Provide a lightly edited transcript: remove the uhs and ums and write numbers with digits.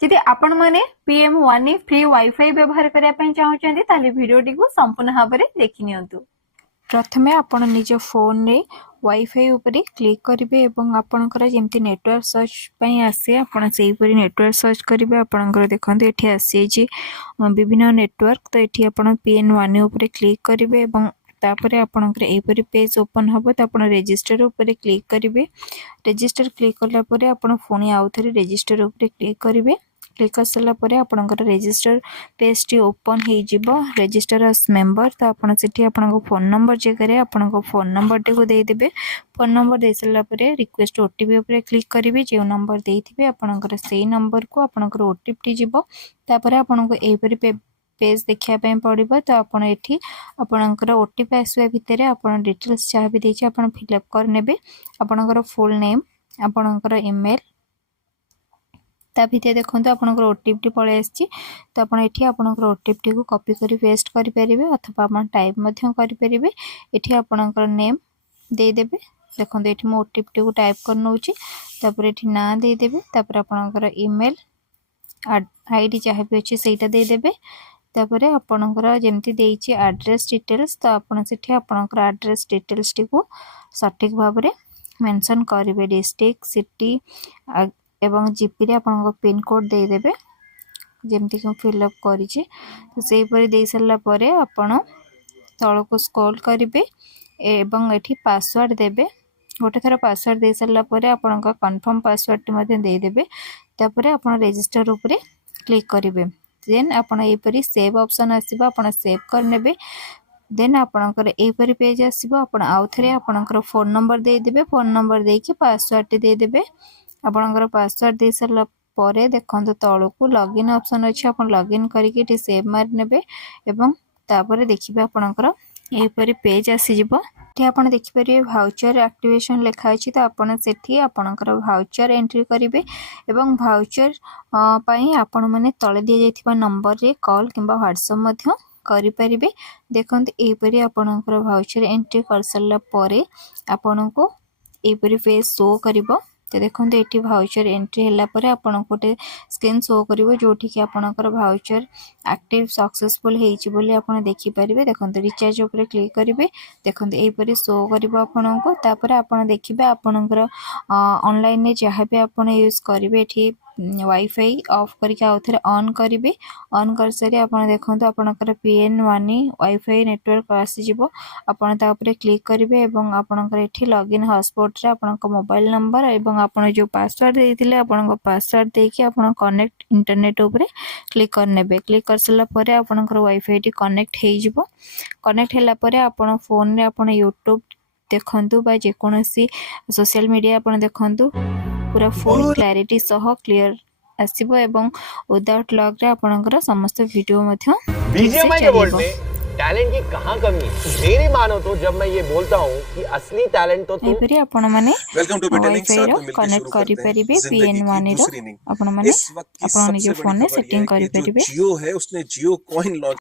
जदि आपण माने PM1 फ्री वाईफाई व्यवहार करने चाहते ताले वीडियोटी को संपूर्ण भाव में देखि नियंतु। प्रथमे आपण निज फोन रे वाईफाई उपरे क्लिक करेंगे और आपणकर जमी नेटवर्क सर्च आसे आपण से नेटवर्क सर्च करेंगे। आपणकर देखते ये आसी विभिन्न नेटवर्क तो ये आप PN1 उपरे क्लिक करेंगे और तापर आपणकर यहपरी पेज ओपन हम तो आप रजिस्टर उपरे क्लिक करेंगे। रजिस्टर क्लिक कलापर आप पुणी आउ थे रजिस्टर उपरे क्लिक करेंगे। क्लिक कर सारा आपणकर रजिस्टर पेज टी ओपन हो रजिस्टर एज मेंबर तो आप फोन नंबर जगह आप फोन नंबर टी को देदेवे। फोन नंबर दे सारापर रिक्वेस्ट ओटीपी उपरे क्लिक करेंगे। जो नंबर देते आपणकर से नंबर को आपणकर ओटीपी जीव तापर आपको यहपरी पेज देखापी पड़ो तो आप आपणकर ओटीपी आसवा भितर आप डिटेल्स जहाँ भी देती आप फिलअप करने आपणकर फुल नेम आपणकर ईमेल ता भितर देखो आपंकर ओटीपी पलि आसी तो आपंकर ओटीपी को कॉपी कर पेस्ट करेंगे अथवा आप टाइप करेंगे। ये आपंकर नेम देदेवे देखो ये मो ओटीपी को टाइप कर नौची ये ना देदेवे तापर आपंकर ईमेल आईडी जहाँ भी अच्छे सहीटा देदेवे तापर आपंकर जमी देती एड्रेस डिटेल्स तो आपंकर एड्रेस डिटेल्स टी को सठिक भाव में मेंशन करेंगे। डिस्ट्रिक्ट सिटी एवं जीपी रे आपन पिन कोड देदेवे जमती कि फिलअप करी तो से दे सारा आपण तल को स्क्रॉल करेंगे एवं ये पासवर्ड देवे। गोटे थर पासवर्ड दे सारापर आपण कन्फर्म पासवर्ड देदेवे तापर आप रजिस्टर उपरे क्लिक करेंगे। देन आपड़ यहपरी सेव ऑप्शन आसो आप सेव करने देन आपणकर यहपरी पेज आसो आप आउ थे आपणकर फोन नंबर देदेवे। फोन नंबर देके पासवर्ड देदेवे आपणकर पासवर्ड दे सारा पर देखो तलू को लॉगिन ऑप्शन अच्छे आप लॉगिन करके सेव मार नेबे एवं तापर देखिए आपणकर यहपरी पेज आसीज आप देखिपारे भाउचर एक्टिवेशन लिखाई तो आपड़ से आपणकर भाउचर एंट्री करेंगे एवं भाउचर आपण मैंने तले दि जाइथिबा नंबर रे कॉल किंबा व्हाट्सएप करें। देखो यहपरी आपणकर भाउचर एंट्री कर सारा पर आपण को यहपरी पेज शो करिबो तो देखो ये भाउचर एंट्री है आपन गोटे स्क्रीन शो करिवो जोठी कि आपनकर भाउचर एक्टिव सक्सेसफुल हेछि बोली आपन देखि परिबे। देखो रिचार्ज ऊपर क्लिक करेंगे देखो यहपरी शो करिवो आपन को तापर आपन देखिबे आपनकर ऑनलाइन जहाँ भी आपन यूज करेंगे ये वाईफाई ऑफ करके आउ थे ऑन करेंगे। ऑन कर सारी आपन देखो आपनकर PN1 वाईफाई नेटवर्क आसीजिवो आपन ता ऊपर क्लिक करेंगे और आपनकर एठी लॉगिन हॉटस्पॉट रे आपनकर मोबाइल नंबर एवं आपन जो पासवर्ड देथिले आपन पासवर्ड देके आपन कनेक्ट इंटरनेट ऊपर क्लिक करनेबे। क्लिक कर सारा पर आपनकर वाईफाई टी कनेक्ट हो जिवो। कनेक्ट होला पर आपन फोन रे आपन यूट्यूब देखंतु बा जेकोनसी सोशल मीडिया आपन देखंतु पूरा फुल क्लैरिटी सह क्लियर आसीबो एवं विदाउट लॉग रे आपनकर समस्त वीडियो मध्य बीजीएमआई के वर्ल्ड में टैलेंट की कहाँ कमी मेरी मानो तो जब मैं ये बोलता हूँ कि असली टैलेंट तो तुम आपण माने वाईफाई रो कनेक्ट करि परिबे PN1 रो आपण माने आपण निज फोन में सेटिंग करि परिबे। जियो है उसने जियो कॉइन लॉन्च